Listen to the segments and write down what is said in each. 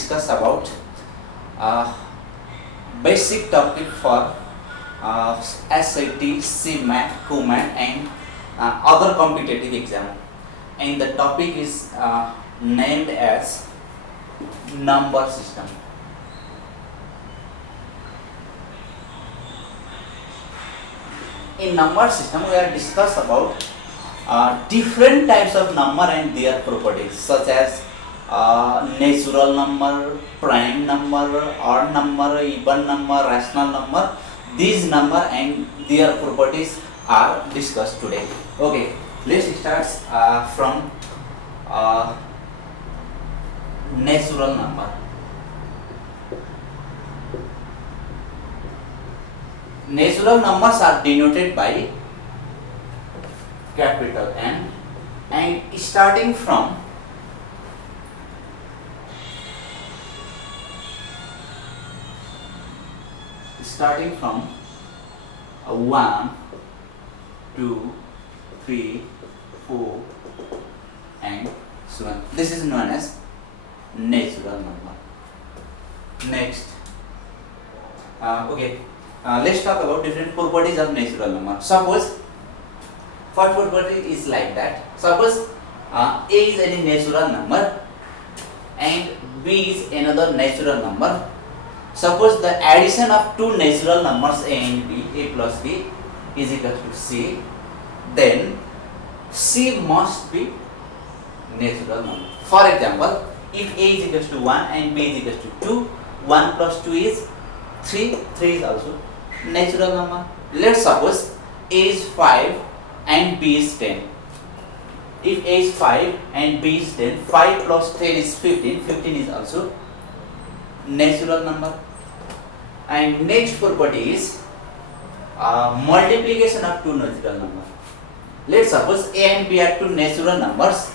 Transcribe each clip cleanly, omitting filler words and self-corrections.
discuss about uh, basic topic for SAT, CMAT, COMAT and other competitive exam. And the topic is named as number system. In number system, we are discuss about different types of number and their properties, such as natural number, prime number, odd number, even number, rational number. These number and their properties are discussed today. Okay, let's start from natural number. Natural numbers are denoted by capital N and starting from starting from 1, 2, 3, 4 and so on. This is known as natural number. Next, let's talk about different properties of natural number. Suppose first property is like that. Suppose A is any natural number and B is another natural number. Suppose the addition of two natural numbers A and B, A plus B is equal to C, then C must be natural number. For example, if A is equal to 1 and B is equal to 2, 1 plus 2 is 3, 3 is also natural number. Let's suppose A is 5 and B is 10. If A is 5 and B is 10, 5 plus 10 is 15, 15 is also natural number. And next property is multiplication of two natural numbers. Let's suppose A and B are two natural numbers,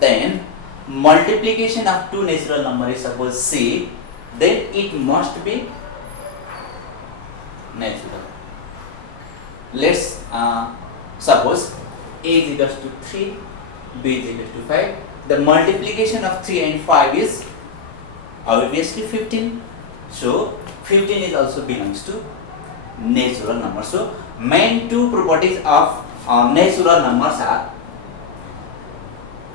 then multiplication of two natural numbers is suppose C, then it must be natural. Let's suppose A is equal to 3, B is equal to 5. The multiplication of 3 and 5 is obviously 15. So 15 is also belongs to natural number. So main two properties of natural numbers are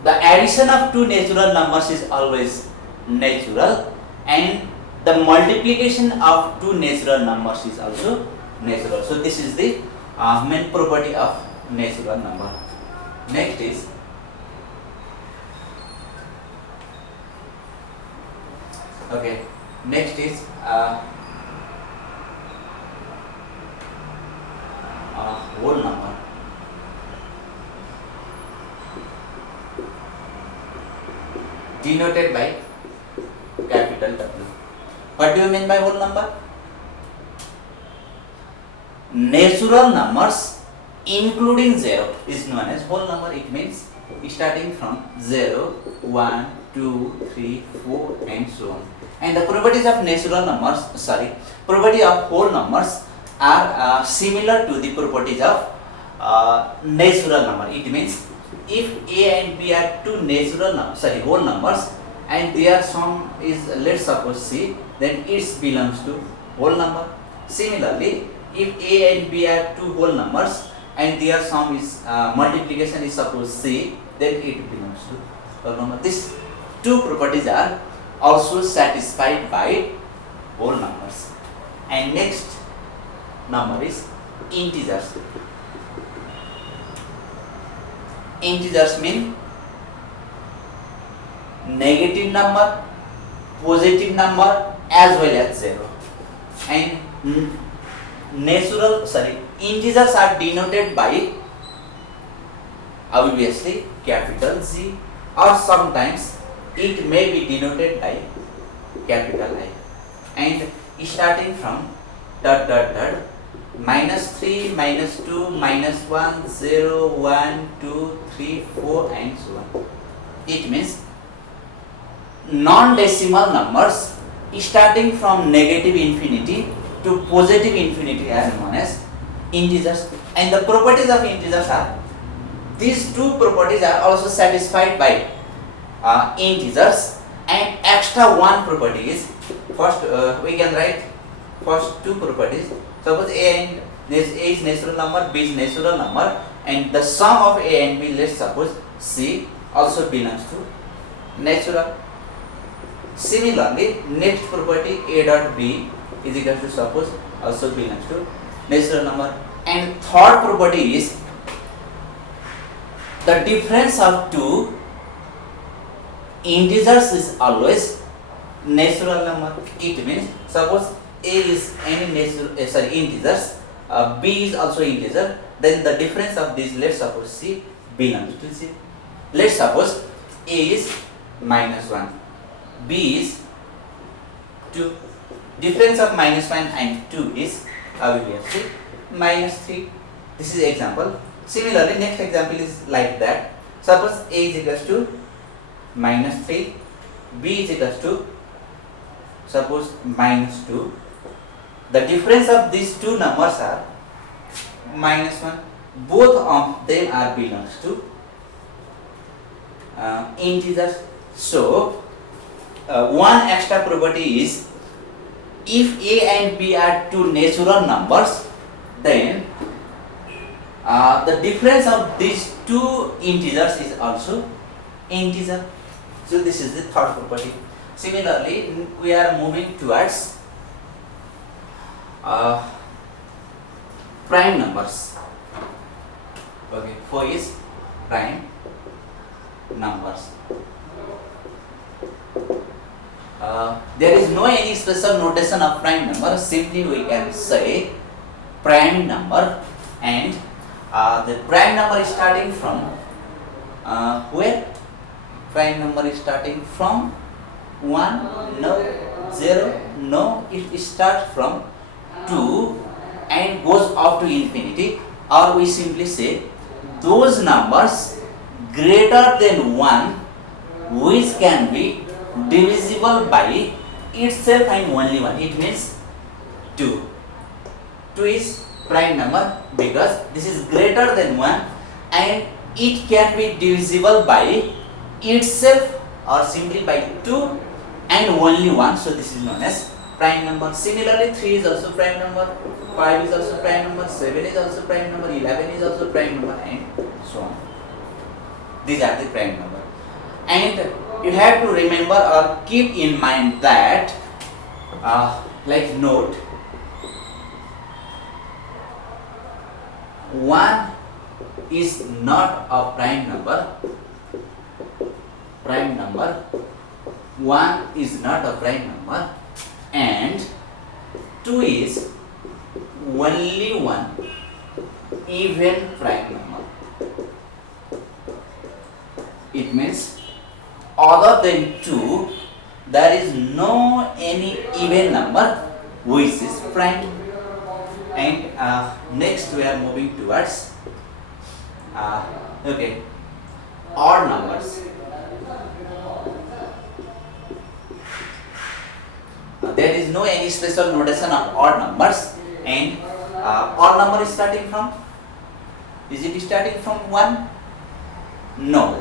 the addition of two natural numbers is always natural and the multiplication of two natural numbers is also natural. So this is the main property of natural number. Next is whole number. Denoted by capital W. What do you mean by whole number? Natural numbers including 0 is known as whole number. It means starting from 0, 1, 2, 3, 4 and so on. And the properties of natural numbers, property of whole numbers are similar to the properties of natural number. It means if A and B are two natural whole numbers and their sum is, let's suppose C, then it belongs to whole number. Similarly, if A and B are two whole numbers and their sum is multiplication is suppose C, then it belongs to whole number. These two properties are also satisfied by whole numbers. And next number is integers. Integers mean negative number, positive number as well as 0. And integers are denoted by obviously capital G, or sometimes it may be denoted by capital I. And starting from ... -3, -2, -1, 0, 1, 2, 3, 4 and so on. It means non-decimal numbers starting from negative infinity to positive infinity are known as integers. And the properties of integers are, these two properties are also satisfied by integers. and extra one property is first we can write first two properties. Suppose A is natural number, B is natural number, and the sum of A and B, let's suppose C also belongs to natural. Similarly, next property A dot B is equal to suppose also belongs to natural number. And third property is the difference of two integers is always natural number. It means suppose A is any integers, B is also integer, then the difference of these, let's suppose C belongs to C. Let's suppose A is -1, B is 2. Difference of -1 and 2 is obviously -3. This is example. Similarly, next example is like that. Suppose A is equals to -3, B is equals to suppose -2. The difference of these two numbers are -1. Both of them are belongs to integers. So one extra property is if A and B are two natural numbers, then the difference of these two integers is also integer. So this is the third property. Similarly, we are moving towards prime numbers. Okay, 4 is prime numbers. There is no any special notation of prime number. Simply we can say prime number, and the prime number is starting from where? Prime number is starting from 1, no, 0, no, it starts from 2 and goes up to infinity, or we simply say those numbers greater than 1 which can be divisible by itself and only one. It means 2. 2 is prime number because this is greater than 1 and it can be divisible by itself or simply by 2 and only 1. So this is known as prime number. Similarly, 3 is also prime number, 5 is also prime number, 7 is also prime number, 11 is also prime number, and so on. These are the prime number. And you have to remember or keep in mind that like note 1 is not a prime number. Prime number 1 is not a prime number, and 2 is only one even prime number. It means other than 2 there is no any even number which is prime. And next we are moving towards okay, odd numbers. There is no any special notation of odd numbers, and odd number is starting from, is it starting from 1? No,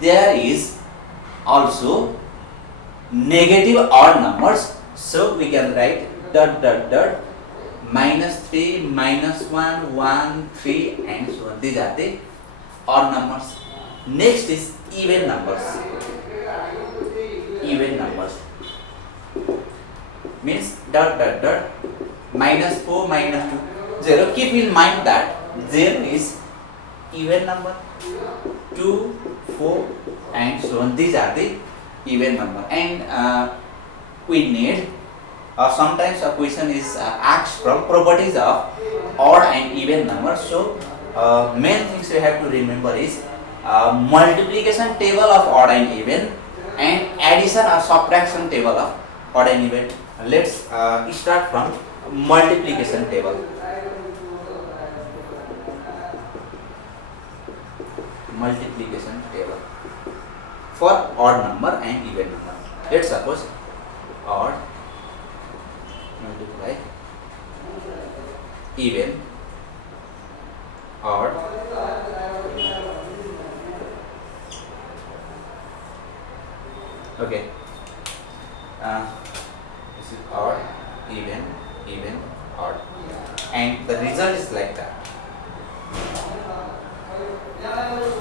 there is also negative odd numbers. So we can write dot dot dot -3, -1, 1, 3 and so on. These are the odd numbers. Next is even numbers. Even numbers means dot dot dot -4, -2, 0. Keep in mind that 0 is even number, 2, 4 and so on. These are the even number. And we need sometimes a question is asked from properties of odd and even numbers. So main things you have to remember is multiplication table of odd and even, and addition or subtraction table of odd and even. Let's start from multiplication table. Multiplication table for odd number and even number. Let's suppose odd multiply even, odd okay, this is odd, even, odd, and the result is like that.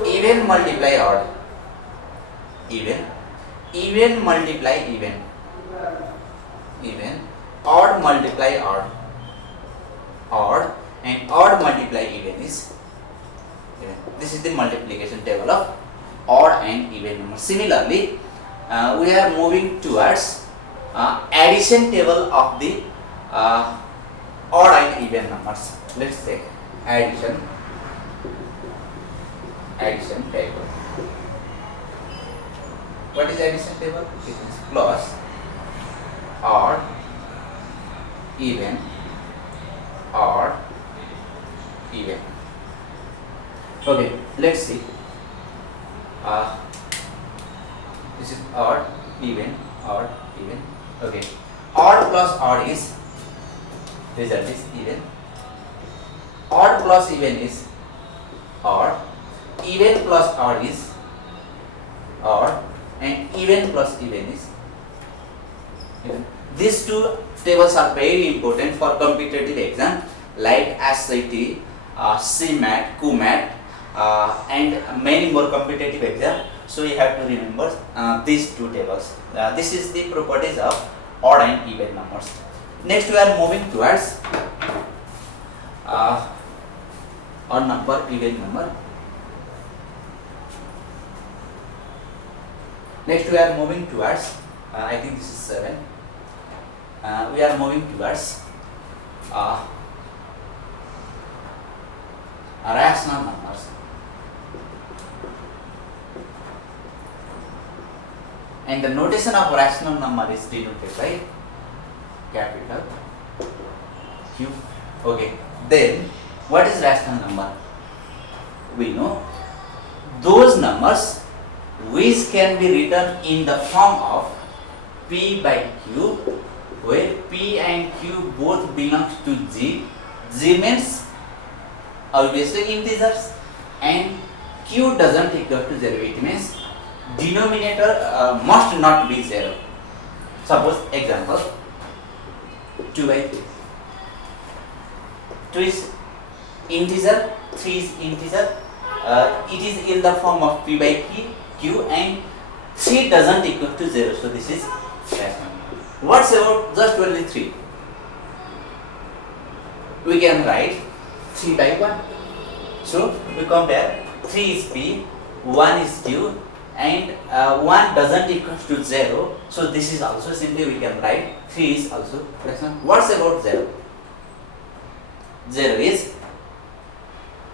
Even multiply odd, even multiply even, odd multiply odd, and odd multiply even is even. This is the multiplication table of odd and even numbers. Similarly, we are moving towards addition table of the odd and even numbers. Let's take addition table. What is addition table? It is plus, odd, even, odd, even. Okay, let's see. This is odd, even, odd, even. Okay, odd plus odd is, result is even. Odd plus even is odd. Even plus odd is odd, and even plus even is even. These two tables are very important for competitive exam like SAT, CMAT, CUMAT, and many more competitive exam. So you have to remember these two tables. This is the properties of odd and even numbers. Next we are moving towards odd number, even number. Next we are moving towards, I think this is 7. We are moving towards rational numbers. And the notation of rational number is denoted by capital Q. Okay, then what is rational number? We know those numbers which can be written in the form of P by Q, where P and Q both belongs to G. G means obviously integers, and Q doesn't equal to 0. It means denominator must not be 0. Suppose example 2 by 3. 2 is integer, 3 is integer. It is in the form of P by Q, and 3 doesn't equal to 0. So this is rational. What's about just only 3? We can write 3 by 1. So we compare 3 is P, 1 is Q, and 1 doesn't equal to 0. So this is also simply we can write 3 is also rational. What's about 0? 0 is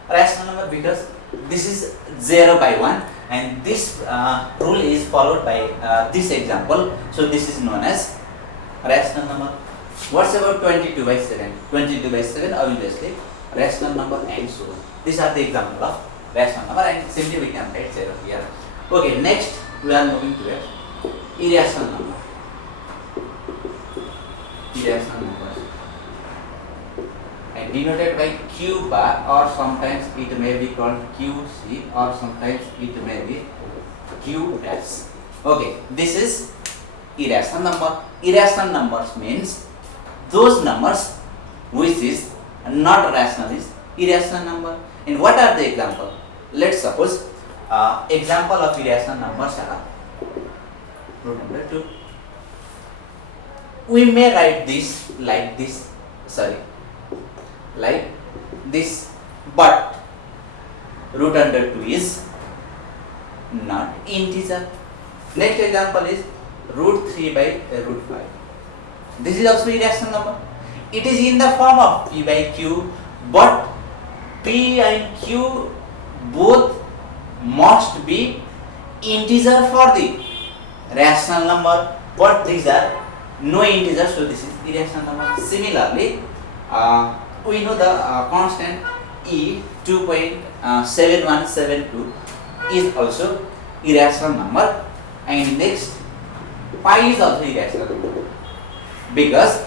rational number because this is 0 by 1, and this rule is followed by this example. So this is known as rational number. What's about 22 by 7? 22 by 7 obviously rational number, and so on. These are the example of rational number, and simply we can write 0 here. Okay, next we are moving to irrational number. Irrational numbers, and denoted by Q bar, or sometimes it may be called QC, or sometimes it may be Q dash. Okay, this is irrational number. Irrational numbers means those numbers which is not rational is irrational number. And what are the example? Let's suppose example of irrational numbers are root number 2. We may write this like this, like this, but root under 2 is not integer. Next example is root 3 by root 5. This is also irrational number. It is in the form of P by Q, but P and Q both must be integer for the rational number, but these are no integers, so this is irrational number. Similarly, we know the constant E 2.7172 is also irrational number, and next pi is also irrational number because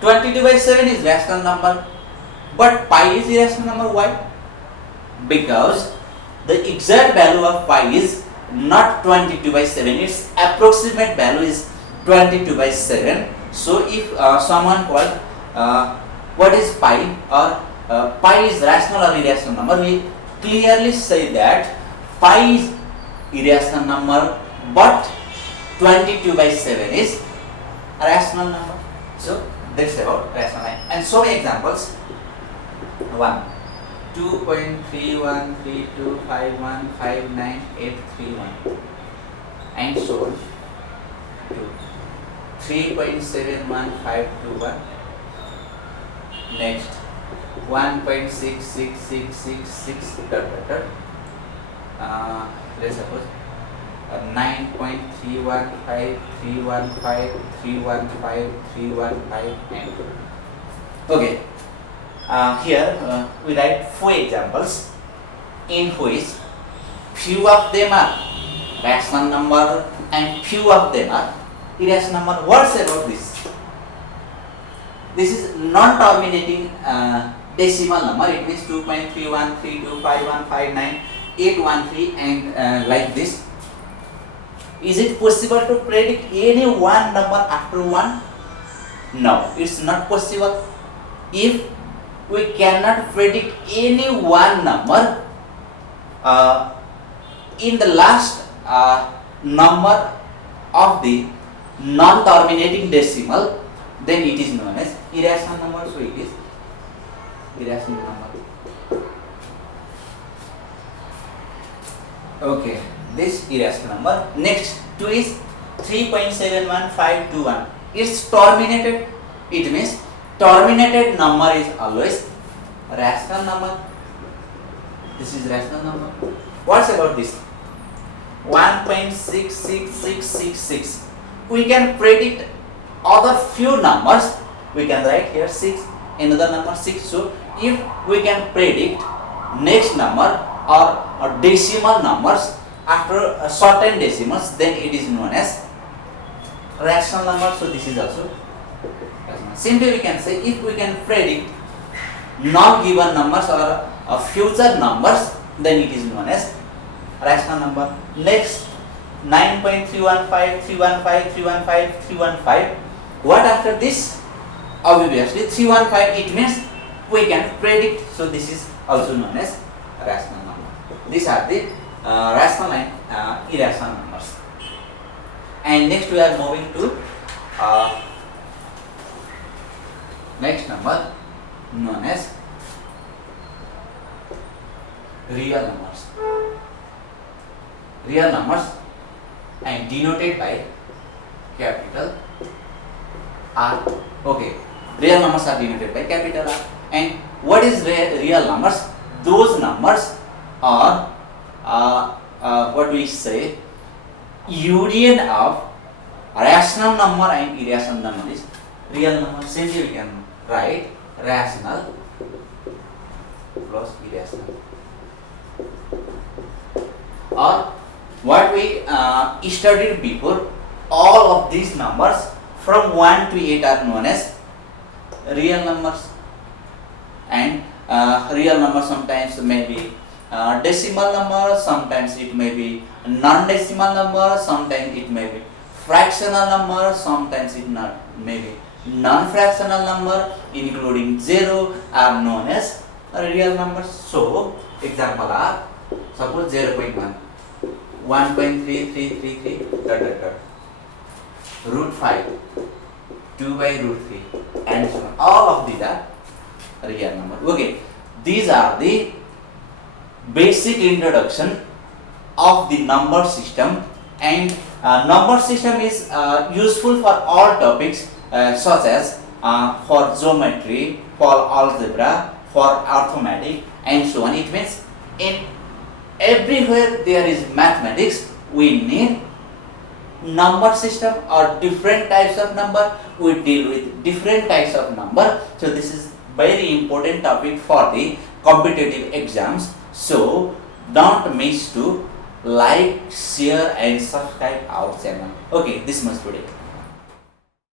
22 by 7 is rational number, but pi is irrational number. Why? Because the exact value of pi is not 22 by 7, its approximate value is 22 by 7. So if someone called what is pi, or pi is rational or irrational number, we clearly say that pi is irrational number, but 22 by 7 is a rational number. So that's about rational line. And so many examples. 1 2.3132515981 and so on. 2 3.71521. Next 1.66666 let's suppose 9.315315315 and okay. Here we write 4 examples in which few of them are rational number and few of them are irrational number. What's about this? This is non-terminating decimal number. It means 2.3132515981 and like this. Is it possible to predict any one number after 1? No, it's not possible. If we cannot predict any one number in the last number of the non-terminating decimal, then it is known as irrational number. So it is irrational number. Okay, this irrational number. Next 2 is 3.71521. It's terminated. It means terminated number is always rational number. This is rational number. What's about this? 1.66666. We can predict other few numbers. We can write here 6, another number 6. So if we can predict next number or decimal numbers after certain decimals, then it is known as rational number. So this is also rational. Simply we can say, if we can predict non-given numbers or future numbers, then it is known as rational number. Next 9.315315315. What after this? Obviously 315. It means we can predict. So this is also known as rational number. These are the rational and irrational numbers. And next we are moving to next number known as real numbers. Real numbers and denoted by capital R. Okay, real numbers are denoted by capital R. And what is real numbers? Those numbers are what we say union of rational number and irrational number is real number. Simply we can write rational plus irrational. Or what we studied before, all of these numbers from 1 to 8 are known as real numbers. And real number sometimes may be decimal number, sometimes it may be non-decimal number, sometimes it may be fractional number, sometimes it may be non-fractional number, including 0, are known as real numbers. So example are, suppose 0.1, 1.3333 root 5, 2 by root 3, and so on. All of these are real numbers. Okay, these are the basic introduction of the number system. And number system is useful for all topics such as for geometry, for algebra, for arithmetic, and so on. It means in everywhere there is mathematics, we need number system or different types of number. We deal with different types of number. So this is very important topic for the competitive exams. So don't miss to like, share and subscribe our channel. Okay, this much today.